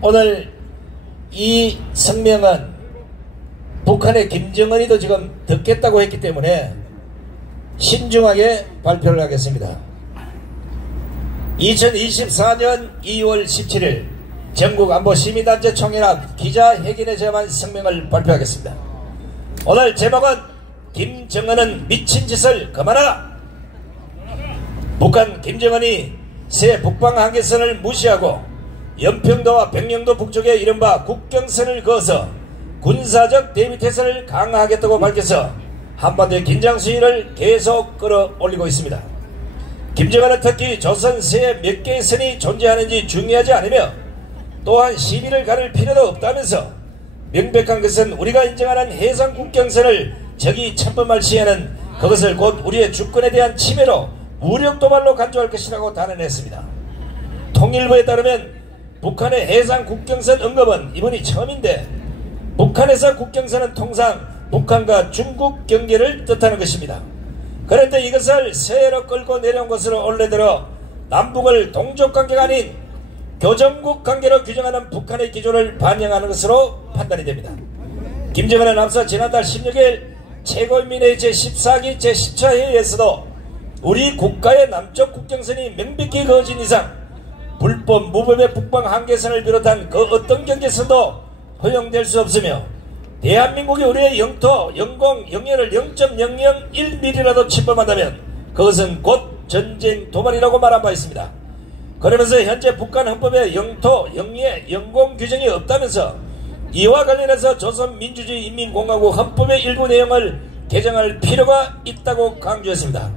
오늘 이 성명은 북한의 김정은이도 지금 듣겠다고 했기 때문에 신중하게 발표를 하겠습니다. 2024년 2월 17일 전국안보시민단체 총연합 기자회견에 제한 성명을 발표하겠습니다. 오늘 제목은 김정은은 미친 짓을 그만하라. 북한 김정은이 새 북방 한계선을 무시하고 연평도와 백령도 북쪽의 이른바 국경선을 그어서 군사적 대비태세를 강화하겠다고 밝혀서 한반도의 긴장 수위를 계속 끌어올리고 있습니다. 김정은은 특히 조선 새에 몇 개의 선이 존재하는지 중요하지 않으며 또한 시비를 가릴 필요도 없다면서 명백한 것은 우리가 인정하는 해상 국경선을 적이 침범할 시에는 그것을 곧 우리의 주권에 대한 침해로 무력 도발로 간주할 것이라고 단언했습니다. 통일부에 따르면 북한의 해상 국경선 언급은 이번이 처음인데 북한에서 국경선은 통상 북한과 중국 경계를 뜻하는 것입니다. 그런데 이것을 세로 끌고 내려온 것으로 원래대로 남북을 동족관계가 아닌 교정국 관계로 규정하는 북한의 기조를 반영하는 것으로 판단이 됩니다. 김정은은 앞서 지난달 16일 최고인민회의 제14기 제10차 회의에서도 우리 국가의 남쪽 국경선이 명백히 그어진 이상 불법 무법의 북방 한계선을 비롯한 그 어떤 경계선도 허용될 수 없으며 대한민국이 우리의 영토, 영공, 영해를 0.001mm라도 침범한다면 그것은 곧 전쟁 도발이라고 말한 바 있습니다. 그러면서 현재 북한 헌법에 영토, 영해, 영공 규정이 없다면서 이와 관련해서 조선민주주의인민공화국 헌법의 일부 내용을 개정할 필요가 있다고 강조했습니다.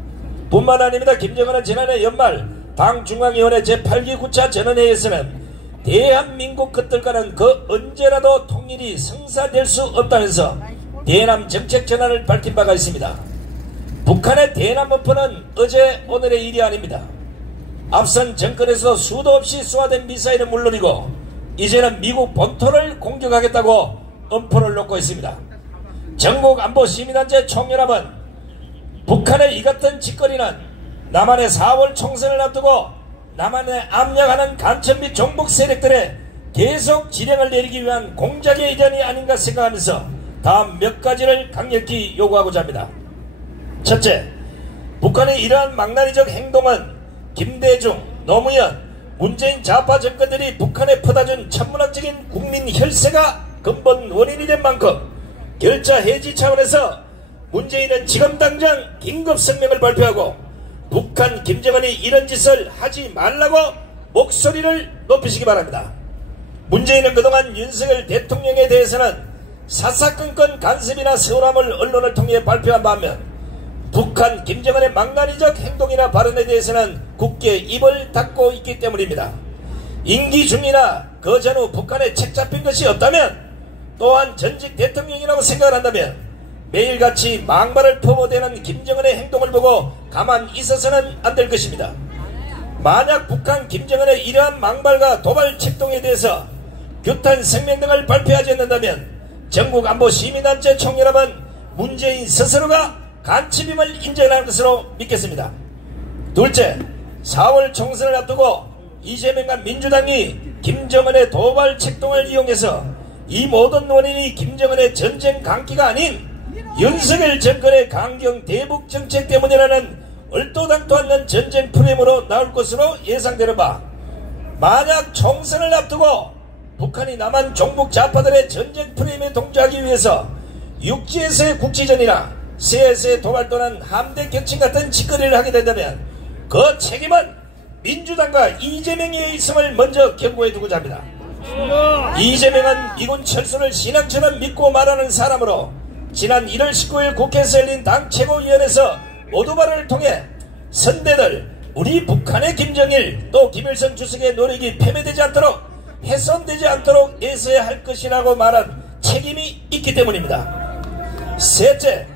뿐만 아닙니다. 김정은은 지난해 연말 당 중앙위원회 제8기 9차 전원회의에서는 대한민국 것들과는 그 언제라도 통일이 성사될 수 없다면서 대남 정책 전환을 밝힌 바가 있습니다. 북한의 대남 분포는 어제 오늘의 일이 아닙니다. 앞선 정권에서 수도 없이 쏘아댄 미사일은 물론이고 이제는 미국 본토를 공격하겠다고 엄포를 놓고 있습니다. 전국안보시민단체 총연합은 북한의 이 같은 짓거리는 남한의 4월 총선을 앞두고 남한에 압력하는 간첩 및 종북 세력들의 계속 지령을 내리기 위한 공작의 일환이 아닌가 생각하면서 다음 몇 가지를 강력히 요구하고자 합니다. 첫째, 북한의 이러한 망나니적 행동은 김대중, 노무현, 문재인 좌파 정권들이 북한에 퍼다준 천문학적인 국민 혈세가 근본 원인이 된 만큼 결자 해지 차원에서 문재인은 지금 당장 긴급 성명을 발표하고 북한 김정은이 이런 짓을 하지 말라고 목소리를 높이시기 바랍니다. 문재인은 그동안 윤석열 대통령에 대해서는 사사건건 간섭이나 서운함을 언론을 통해 발표한 반면 북한 김정은의 망나니적 행동이나 발언에 대해서는 굳게 입을 닫고 있기 때문입니다. 임기 중이나 그 전후 북한에 책 잡힌 것이 없다면 또한 전직 대통령이라고 생각을 한다면 매일같이 망발을 퍼부어대는 김정은의 행동을 보고 가만 있어서는 안 될 것입니다. 만약 북한 김정은의 이러한 망발과 도발 책동에 대해서 규탄声明 등을 발표하지 않는다면 전국안보시민단체 총연합은 문재인 스스로가 간첩임을 인정할 것으로 믿겠습니다. 둘째, 4월 총선을 앞두고 이재명과 민주당이 김정은의 도발 책동을 이용해서 이 모든 원인이 김정은의 전쟁 강기가 아닌 윤석열 정권의 강경 대북 정책 때문이라는 얼토당토 않는 전쟁 프레임으로 나올 것으로 예상되는 바, 만약 총선을 앞두고 북한이 남한 종북 좌파들의 전쟁 프레임에 동조하기 위해서 육지에서의 국지전이나 세에서의 도발 또는 함대 격침 같은 짓거리를 하게 된다면 그 책임은 민주당과 이재명에 있음을 먼저 경고해 두고자 합니다. 이재명은 미군 철수를 신앙처럼 믿고 말하는 사람으로 지난 1월 19일 국회에서 열린 당 최고위원회에서 모두 발언을 통해 선대들, 우리 북한의 김정일 또 김일성 주석의 노력이 패배되지 않도록 훼손되지 않도록 애써야 할 것이라고 말한 책임이 있기 때문입니다. 셋째,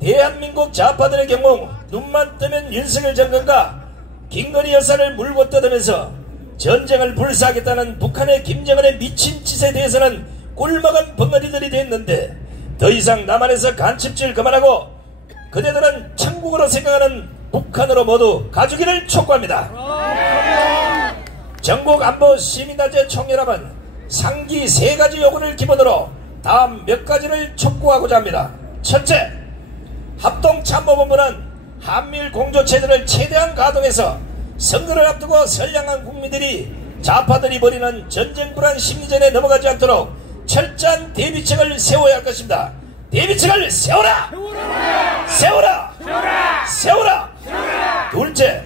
대한민국 좌파들의 경우 눈만 뜨면 윤석열 정권과 김건희 여사를 물고 뜯으면서 전쟁을 불사하겠다는 북한의 김정은의 미친 짓에 대해서는 꿀먹은 벙어리들이 됐는데 더 이상 남한에서 간첩질 그만하고 그대들은 천국으로 생각하는 북한으로 모두 가주기를 촉구합니다. 전국안보시민단체 총연합은 상기 3가지 요구를 기본으로 다음 몇 가지를 촉구하고자 합니다. 첫째, 합동참모본부는 한미일 공조체제를 최대한 가동해서 선거를 앞두고 선량한 국민들이 좌파들이 벌이는 전쟁불안 심리전에 넘어가지 않도록 철저한 대비책을 세워야 할 것입니다. 대비책을 세워라! 세워라! 세워라! 둘째,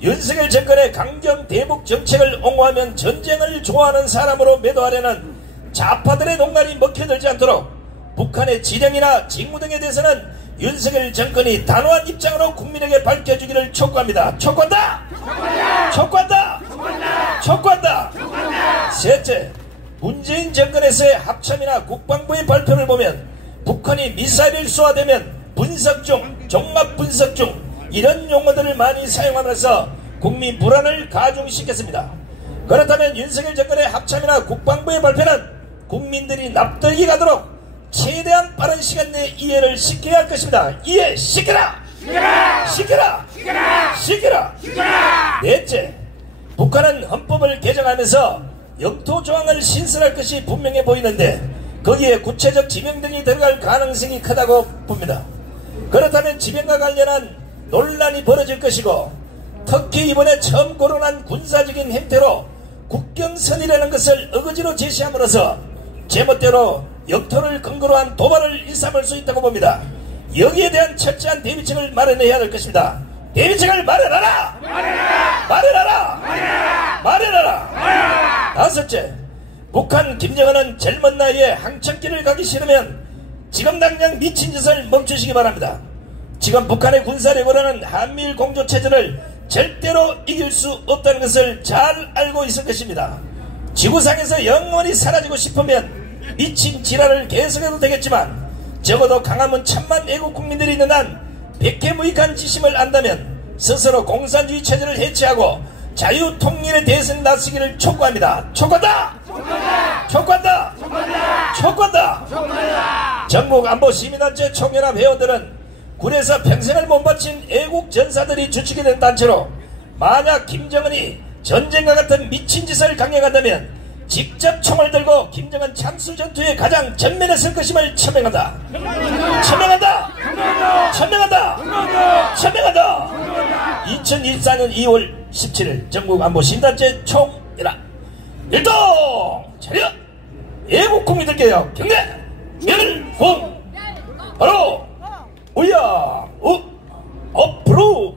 윤석열 정권의 강경 대북 정책을 옹호하면 전쟁을 좋아하는 사람으로 매도하려는 좌파들의 농간이 먹혀들지 않도록 북한의 지령이나 직무 등에 대해서는 윤석열 정권이 단호한 입장으로 국민에게 밝혀주기를 촉구합니다. 촉구한다! 촉구한다! 촉구한다! 셋째, 문재인 정권에서의 합참이나 국방부의 발표를 보면 북한이 미사일을 쏘아대면 분석 중, 종합 분석 중 이런 용어들을 많이 사용하면서 국민 불안을 가중시켰습니다. 그렇다면 윤석열 정권의 합참이나 국방부의 발표는 국민들이 납득이 가도록 최대한 빠른 시간 내에 이해를 시켜야 할 것입니다. 이해시켜라! 시켜라! 넷째, 북한은 헌법을 개정하면서 영토 조항을 신설할 것이 분명해 보이는데 거기에 구체적 지명 등이 들어갈 가능성이 크다고 봅니다. 그렇다면 지명과 관련한 논란이 벌어질 것이고 특히 이번에 처음 거론한 군사적인 행태로 국경선이라는 것을 어거지로 제시함으로써 제멋대로 영토를 근거로 한 도발을 일삼을 수 있다고 봅니다. 여기에 대한 철저한 대비책을 마련해야 할 것입니다. 대비책을 마련하라! 마련하라! 다섯째, 북한 김정은은 젊은 나이에 항천길을 가기 싫으면 지금 당장 미친 짓을 멈추시기 바랍니다. 지금 북한의 군사력으로는 한미일 공조체제를 절대로 이길 수 없다는 것을 잘 알고 있을 것입니다. 지구상에서 영원히 사라지고 싶으면 미친 지랄을 계속해도 되겠지만 적어도 강하면 천만 애국 국민들이 있는 한 백해무익한 지심을 안다면 스스로 공산주의 체제를 해체하고 자유통일의 대선에 나서기를 촉구합니다. 촉구한다! 전국안보시민단체 총연합 회원들은 군에서 평생을 못 바친 애국 전사들이 주축이 된 단체로 만약 김정은이 전쟁과 같은 미친 짓을 강행한다면 직접 총을 들고 김정은 참수 전투에 가장 전면에 설 것임을 천명한다. 2014년 2월 17일 전국안보시민단체 총연합 일동 차려! 애국 국민들께요 경례! 멸공! 바로 우야! 앞으로!